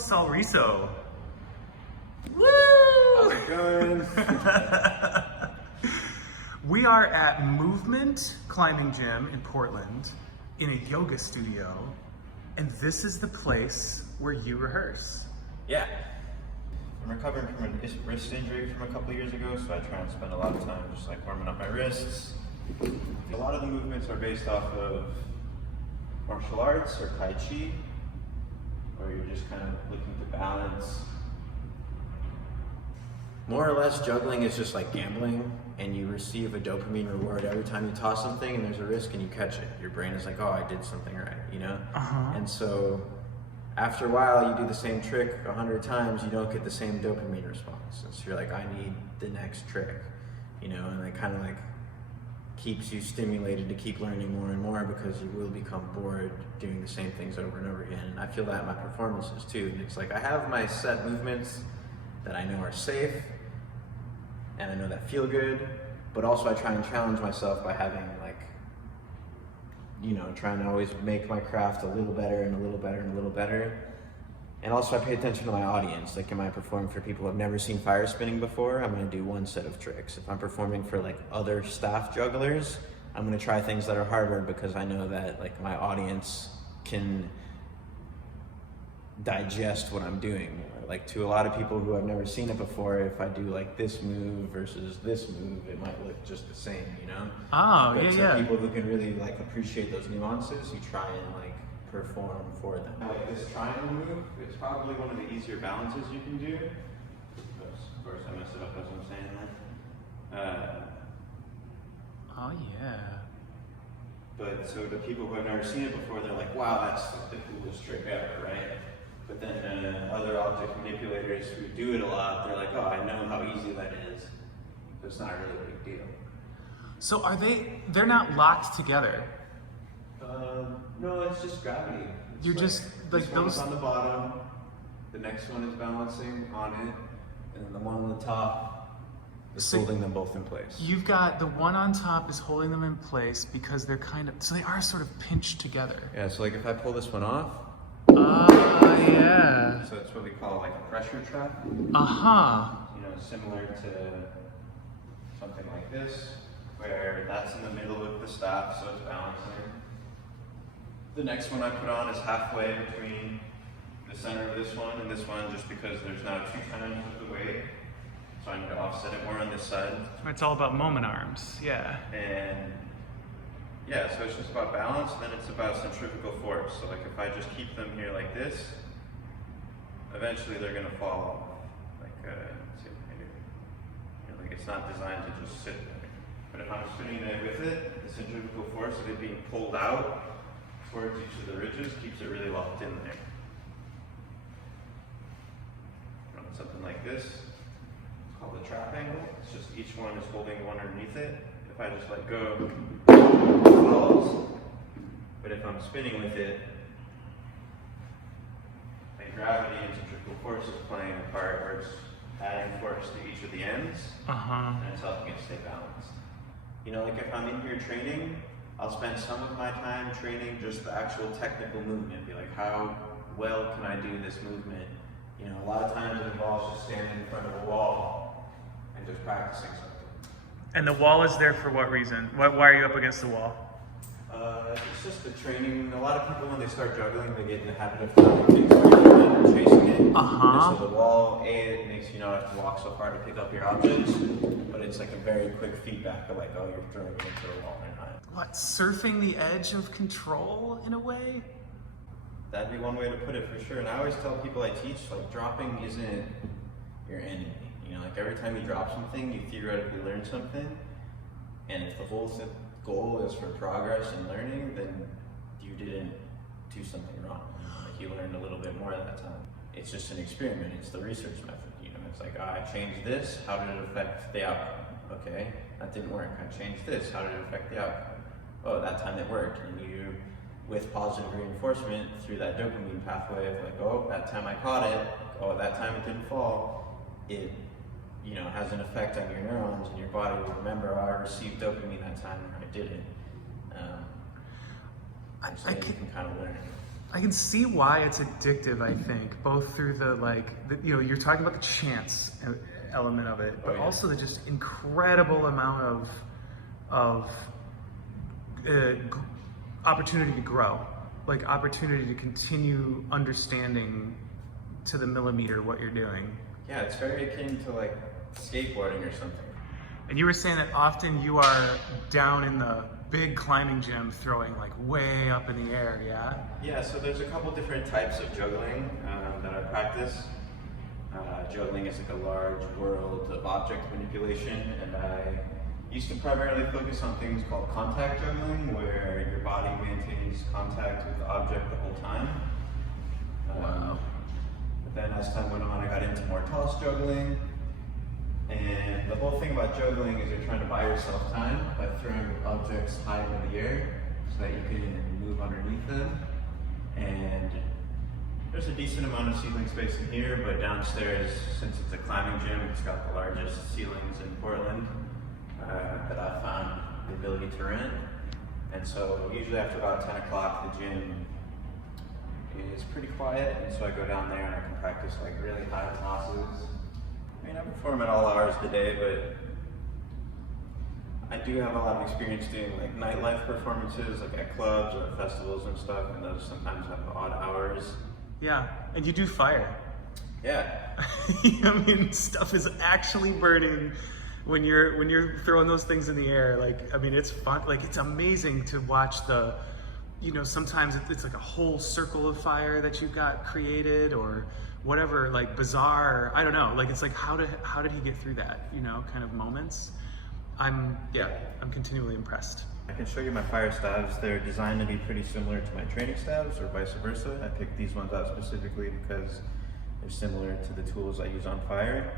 Solriso. Woo! How's it going? We are at Movement Climbing Gym in Portland in a yoga studio, and this is the place where you rehearse. Yeah. I'm recovering from a wrist injury from a couple of years ago, so I try and spend a lot of time just like warming up my wrists. A lot of the movements are based off of martial arts or Tai Chi, where you're just kind of looking to balance. More or less, juggling is just like gambling, and you receive a dopamine reward every time you toss something and there's a risk and you catch it. Your brain is like, oh, I did something right, you know? And so after a while, you do the same trick 100 times, you don't get the same dopamine response. And so you're like, I need the next trick, you know? And it kind of like keeps you stimulated to keep learning more and more, because you will become bored doing the same things over and over again. And I feel that in my performances too. And it's like, I have my set movements that I know are safe, and I know that feel good, but also I try and challenge myself by having like, you know, trying to always make my craft a little better and a little better and a little better. And also I pay attention to my audience. Like, am I performing for people who have never seen fire spinning before? I'm gonna do one set of tricks. If I'm performing for like other staff jugglers, I'm gonna try things that are harder, because I know that like my audience can digest what I'm doing more. Like, to a lot of people who have never seen it before, if I do like this move versus this move, it might look just the same, you know? Oh, But yeah. people who can really like appreciate those nuances, you try and like perform for them. Like this triangle move, it's probably one of the easier balances you can do. Of course, I mess it up as I'm saying that. Oh, yeah. But so the people who have never seen it before, they're like, wow, that's like the coolest trick ever, right? But then other object manipulators who do it a lot, they're like, oh, I know how easy that is. But it's not really a big deal. So they're not locked together? No, it's just gravity. It's You're just like this one's those on the bottom, the next one is balancing on it, and then the one on the top is holding them both in place. You've got the one on top is holding them in place because they're so they are sort of pinched together. Yeah, so like if I pull this one off, yeah. so it's what we call like a pressure trap. You Uh-huh. know, similar to something like this, where that's in the middle of the staff, so it's balancing. The next one I put on is halfway between the center of this one and this one, just because there's now 2 times of the weight. So I need to offset it more on this side. It's all about moment arms, yeah. And yeah, so it's just about balance, and then it's about centrifugal force. So like if I just keep them here like this, eventually they're gonna fall off. Like, let's see if I can do it. You know, like it's not designed to just sit there. But if I'm spinning it with it, the centrifugal force of it being pulled out towards each of the ridges keeps it really locked in there. Something like this, it's called the trap angle. It's just each one is holding one underneath it. If I just let go, it falls. But if I'm spinning with it, like gravity and centrifugal force is playing a part where it's adding force to each of the ends, and it's helping it stay balanced. You know, like if I'm in here training, I'll spend some of my time training just the actual technical movement. Be like, how well can I do this movement? You know, a lot of times it involves just standing in front of a wall and just practicing something. And the wall is there for what reason? Why are you up against the wall? It's just the training. A lot of people, when they start juggling, they get in the habit of throwing things at your head and chasing it. And so the wall, it makes you not have to walk so far to pick up your objects, but it's like a very quick feedback of like, oh, you're throwing it into the wall or not. What, surfing the edge of control in a way? That'd be one way to put it for sure. And I always tell people I teach, like, dropping isn't your enemy. You know, like every time you drop something, you theoretically learn something. And if the whole goal is for progress and learning, then you didn't do something wrong. Like, you learned a little bit more at that time. It's just an experiment. It's the research method. You know, it's like, I changed this. How did it affect the outcome? Okay, that didn't work. I changed this. How did it affect the outcome? Oh, that time it worked. And you, with positive reinforcement through that dopamine pathway of like, oh, that time I caught it, oh, that time it didn't fall, it, you know, has an effect on your neurons, and your body will remember, oh, I received dopamine that time, or I didn't. So you can kind of learn. I can see why it's addictive, I think, both through the, you're talking about the chance element of it, but also the just incredible amount of opportunity to grow, like opportunity to continue understanding to the millimeter what you're doing. Yeah, it's very akin to like skateboarding or something. And you were saying that often you are down in the big climbing gym throwing like way up in the air, yeah? Yeah, so there's a couple different types of juggling that I practice. Juggling is like a large world of object manipulation, and I used to primarily focus on things called contact juggling, where your body maintains contact with the object the whole time. Wow. But then as time went on, I got into more toss juggling. And the whole thing about juggling is you're trying to buy yourself time by throwing objects high into the air so that you can move underneath them. And there's a decent amount of ceiling space in here, but downstairs, since it's a climbing gym, it's got the largest ceilings in Portland that I found the ability to rent. And so usually after about 10 o'clock, the gym is pretty quiet, and so I go down there and I can practice like really high tosses. I mean, I perform at all hours of the day, but I do have a lot of experience doing like nightlife performances, like at clubs or at festivals and stuff, and those sometimes have odd hours. Yeah, and you do fire. Yeah. I mean, stuff is actually burning when you're throwing those things in the air. Like, I mean, it's fun. Like, it's amazing to watch the, sometimes it's like a whole circle of fire that you've got created, or whatever, like bizarre, I don't know, like it's like how did he get through that, kind of moments. I'm continually impressed. I can show you my fire stabs. They're designed to be pretty similar to my training stabs, or vice versa. I picked these ones out specifically because they're similar to the tools I use on fire.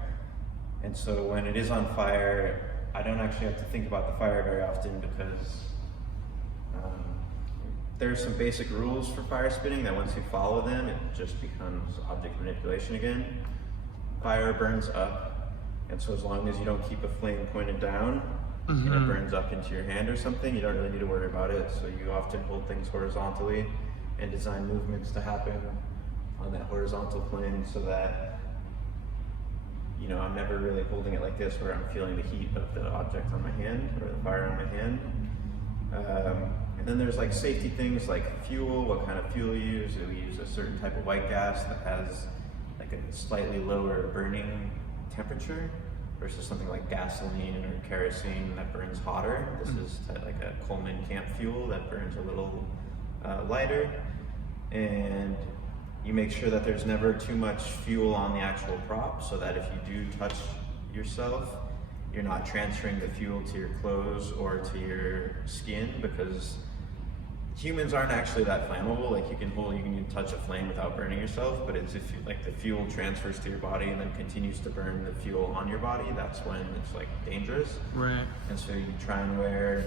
And so when it is on fire, I don't actually have to think about the fire very often, because there's some basic rules for fire spinning that once you follow them, it just becomes object manipulation again. Fire burns up, and so as long as you don't keep a flame pointed down, and it burns up into your hand or something, you don't really need to worry about it. So you often hold things horizontally and design movements to happen on that horizontal plane, so that I'm never really holding it like this where I'm feeling the heat of the object on my hand, or the fire on my hand. And then there's like safety things like fuel, what kind of fuel you use. We use a certain type of white gas that has like a slightly lower burning temperature versus something like gasoline or kerosene that burns hotter. This is like a Coleman camp fuel that burns a little lighter. And you make sure that there's never too much fuel on the actual prop, so that if you do touch yourself, you're not transferring the fuel to your clothes or to your skin, because humans aren't actually that flammable. Like you can touch a flame without burning yourself, but it's if the fuel transfers to your body and then continues to burn the fuel on your body, that's when it's like dangerous. Right. And so you try and wear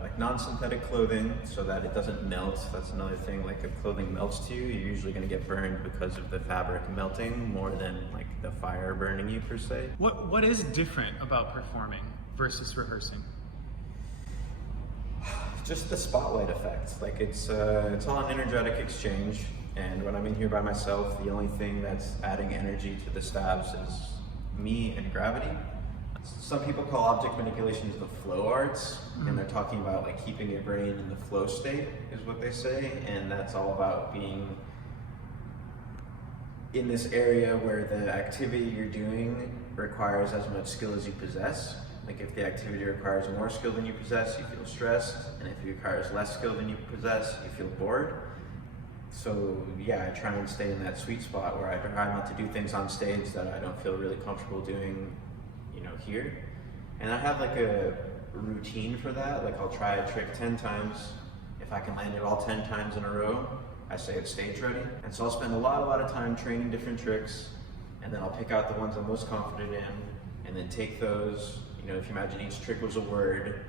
like non-synthetic clothing so that it doesn't melt. That's another thing. Like if clothing melts to you, you're usually going to get burned because of the fabric melting more than like the fire burning you per se. What is different about performing versus rehearsing? Just the spotlight effect. Like it's all an energetic exchange, and when I'm in here by myself, the only thing that's adding energy to the stabs is me and gravity. Some people call object manipulations the flow arts, and they're talking about like keeping your brain in the flow state is what they say, and that's all about being in this area where the activity you're doing requires as much skill as you possess. Like if the activity requires more skill than you possess, you feel stressed, and if it requires less skill than you possess, you feel bored. So yeah, I try and stay in that sweet spot where I try not to do things on stage that I don't feel really comfortable doing, here. And I have like a routine for that. Like I'll try a trick 10 times. If I can land it all 10 times in a row, I say it's stage ready. And so I'll spend a lot of time training different tricks, and then I'll pick out the ones I'm most confident in, and then take those, if you imagine each trick was a word,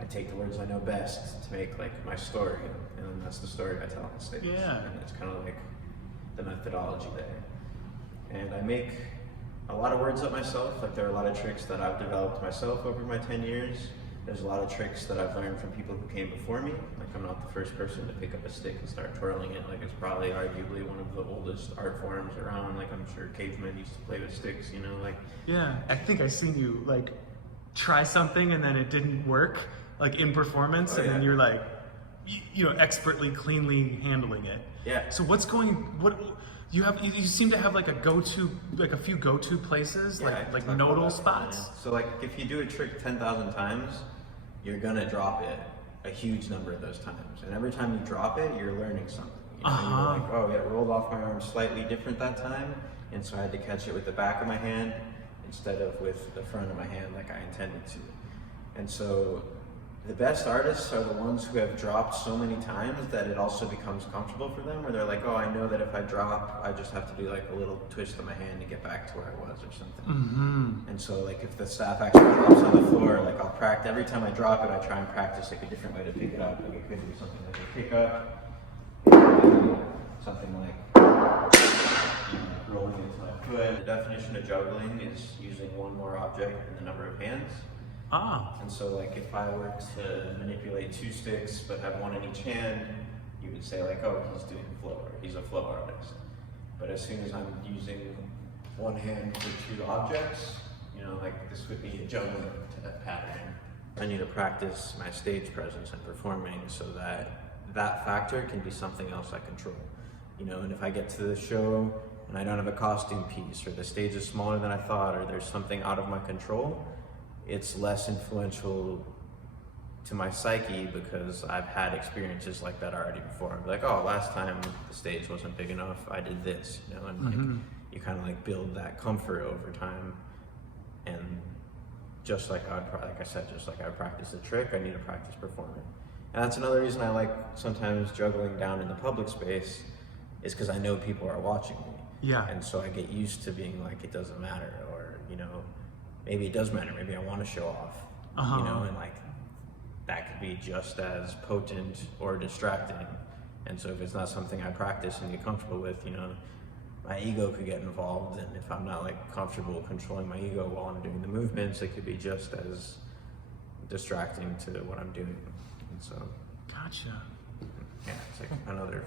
I take the words I know best to make like my story, and then that's the story I tell on the stage. Yeah. And it's kind of like the methodology there. And I make a lot of words up myself. Like there are a lot of tricks that I've developed myself over my 10 years, there's a lot of tricks that I've learned from people who came before me. Like I'm not the first person to pick up a stick and start twirling it. Like it's probably arguably one of the oldest art forms around. Like I'm sure cavemen used to play with sticks, you know, like. Yeah, I think I've seen you like try something and then it didn't work, like in performance, Oh, and then yeah. you're like, you know, expertly, cleanly handling it. Yeah. So what you have? You seem to have like a go-to, like a few go-to places, Yeah, I can like talk nodal about that for a minute. spots. So like if you do a trick 10,000 times, you're gonna drop it a huge number of those times. And every time you drop it, you're learning something. You know, you're like, oh, yeah, it rolled off my arm slightly different that time, and so I had to catch it with the back of my hand instead of with the front of my hand like I intended to. And so the best artists are the ones who have dropped so many times that it also becomes comfortable for them, where they're like, oh, I know that if I drop, I just have to do like a little twist of my hand to get back to where I was or something. And so like if the staff actually drops on the floor, like I'll practice, every time I drop it, I try and practice like a different way to pick it up. Like it could be something like a pick up, it could be something like rolling into my foot. The definition of juggling is using one more object in the number of hands. And so like if I were to manipulate two sticks but have one in each hand, you would say like, oh, he's doing flow, or he's a flow artist. But as soon as I'm using one hand for two objects, you know, like this would be a juggling pattern. I need to practice my stage presence and performing so that that factor can be something else I control. You know, and if I get to the show and I don't have a costume piece, or the stage is smaller than I thought, or there's something out of my control, it's less influential to my psyche because I've had experiences like that already before. I'm like, oh, last time the stage wasn't big enough, I did this, you know, and like you kind of like build that comfort over time. And just like like I said, just like I practice the trick, I need to practice performing. And that's another reason I like sometimes juggling down in the public space, is because I know people are watching me. Yeah. And so I get used to being like, it doesn't matter, or, you know, maybe it does matter, maybe I want to show off, you know, and like that could be just as potent or distracting. And so if it's not something I practice and get comfortable with, you know, my ego could get involved, and if I'm not like comfortable controlling my ego while I'm doing the movements, it could be just as distracting to what I'm doing. And so, Gotcha. yeah, it's like another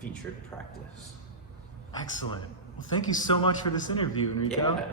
featured practice. Excellent. Well, thank you so much for this interview, Enrico. Yeah.